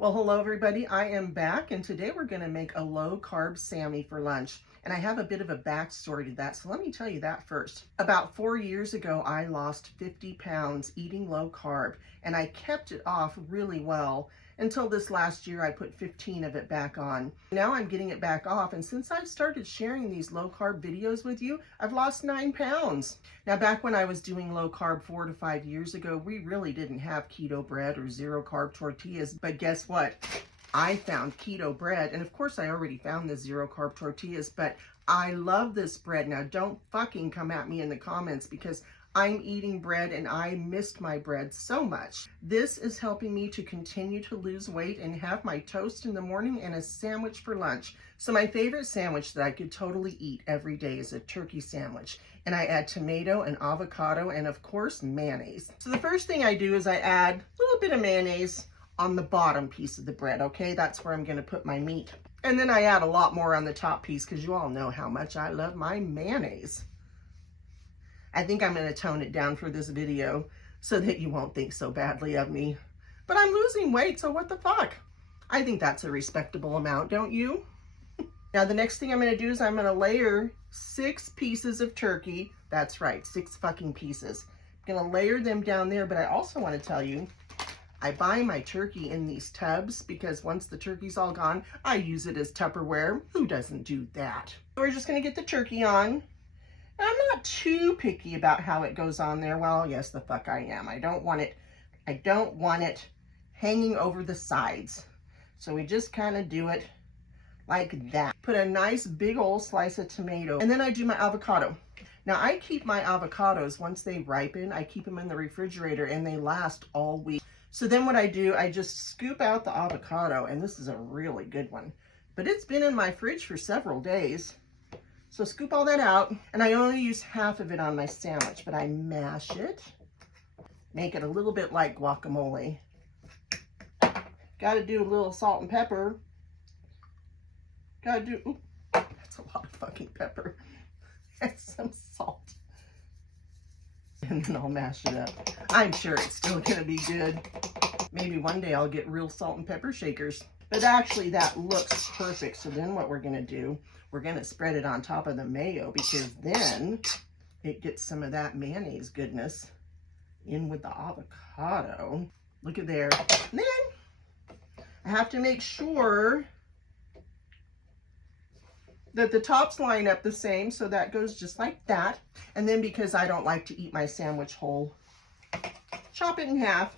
Well, hello everybody, I am back and today we're going to make a low carb Sammy for lunch. And I have a bit of a backstory to that, so let me tell you that first. About 4 years ago, I lost 50 pounds eating low carb, and I kept it off really well until this last year I put 15 of it back on. Now I'm getting it back off, and since I've started sharing these low carb videos with you, I've lost 9 pounds. Now back when I was doing low carb 4 to 5 years ago, we really didn't have keto bread or zero carb tortillas, but guess what? I found keto bread, and of course I already found the zero carb tortillas, but I love this bread. Now don't fucking come at me in the comments because I'm eating bread and I missed my bread so much. This is helping me to continue to lose weight and have my toast in the morning and a sandwich for lunch. So my favorite sandwich that I could totally eat every day is a turkey sandwich. And I add tomato and avocado and of course mayonnaise. So the first thing I do is I add a little bit of mayonnaise on the bottom piece of the bread, okay? That's where I'm gonna put my meat. And then I add a lot more on the top piece because you all know how much I love my mayonnaise. I think I'm gonna tone it down for this video so that you won't think so badly of me. But I'm losing weight, so what the fuck? I think that's a respectable amount, don't you? Now the next thing I'm gonna do is I'm gonna layer 6 pieces of turkey. That's right, 6 fucking pieces. I'm gonna layer them down there, but I also wanna tell you, I buy my turkey in these tubs because once the turkey's all gone, I use it as Tupperware. Who doesn't do that? So we're just gonna get the turkey on. And I'm not too picky about how it goes on there. Well, yes, the fuck I am. I don't want it hanging over the sides. So we just kind of do it like that. Put a nice big old slice of tomato. And then I do my avocado. Now I keep my avocados, once they ripen, I keep them in the refrigerator and they last all week. So then what I do, I just scoop out the avocado, and this is a really good one, but it's been in my fridge for several days. So scoop all that out, and I only use half of it on my sandwich, but I mash it, make it a little bit like guacamole. Got to do a little salt and pepper. Got to do, ooh, that's a lot of fucking pepper. And some salt. And then I'll mash it up. I'm sure it's still gonna be good. Maybe one day I'll get real salt and pepper shakers. But actually that looks perfect. So then what we're gonna do, we're gonna spread it on top of the mayo because then it gets some of that mayonnaise goodness in with the avocado. Look at there. And then I have to make sure that the tops line up the same, so that goes just like that. And then because I don't like to eat my sandwich whole, chop it in half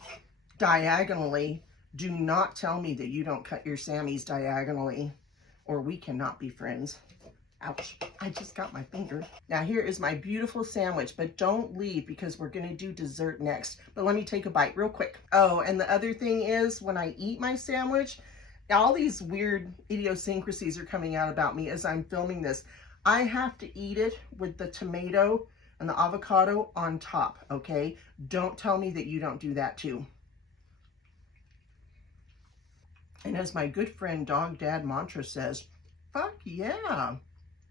diagonally. Do not tell me that you don't cut your Sammies diagonally or we cannot be friends. Ouch, I just got my finger. Now here is my beautiful sandwich, but don't leave because we're gonna do dessert next. But let me take a bite real quick. Oh, and the other thing is when I eat my sandwich, all these weird idiosyncrasies are coming out about me as I'm filming this. I have to eat it with the tomato and the avocado on top, okay? Don't tell me that you don't do that too. And as my good friend Dog Dad Mantra says, fuck yeah,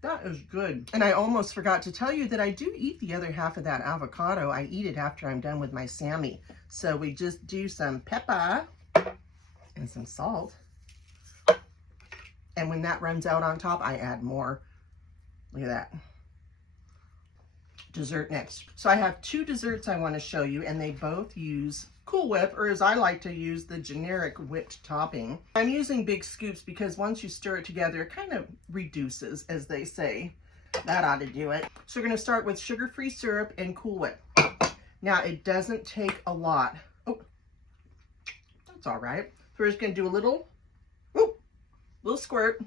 that is good. And I almost forgot to tell you that I do eat the other half of that avocado. I eat it after I'm done with my Sammy. So we just do some pepper and some salt. And when that runs out on top, I add more. Look at that. Dessert next. So I have 2 desserts I want to show you, and they both use Cool Whip, or as I like to use, the generic whipped topping. I'm using big scoops because once you stir it together, it kind of reduces, as they say. That ought to do it. So we're going to start with sugar-free syrup and Cool Whip. Now, it doesn't take a lot. Oh, that's all right. So we're just going to do a little squirt.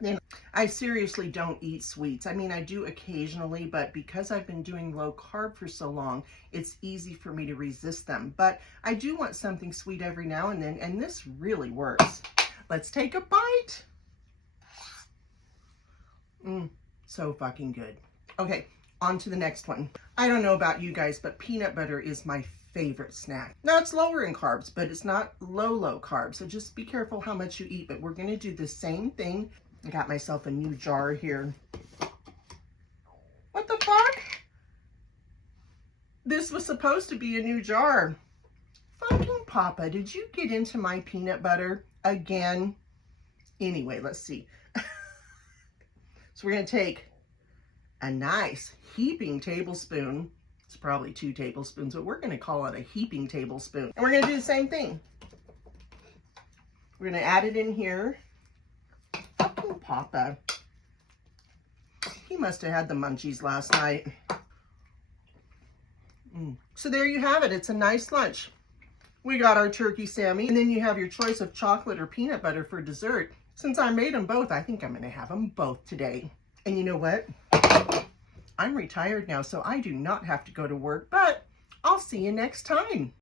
Then I seriously don't eat sweets. I mean, I do occasionally, but because I've been doing low carb for so long, it's easy for me to resist them. But I do want something sweet every now and then, and this really works. Let's take a bite. So fucking good. Okay, on to the next one. I don't know about you guys, but peanut butter is my favorite snack. Now it's lower in carbs, but it's not low carb. So just be careful how much you eat, but we're gonna do the same thing. I got myself a new jar here. What the fuck? This was supposed to be a new jar. Fucking Papa, did you get into my peanut butter again? Anyway, let's see. So we're going to take a nice heaping tablespoon. It's probably 2 tablespoons, but we're going to call it a heaping tablespoon. And we're going to do the same thing. We're going to add it in here. Fucking Papa. He must have had the munchies last night. So there you have it. It's a nice lunch. We got our turkey Sammy, and then you have your choice of chocolate or peanut butter for dessert. Since I made them both, I think I'm going to have them both today. And you know what? I'm retired now, so I do not have to go to work, but I'll see you next time.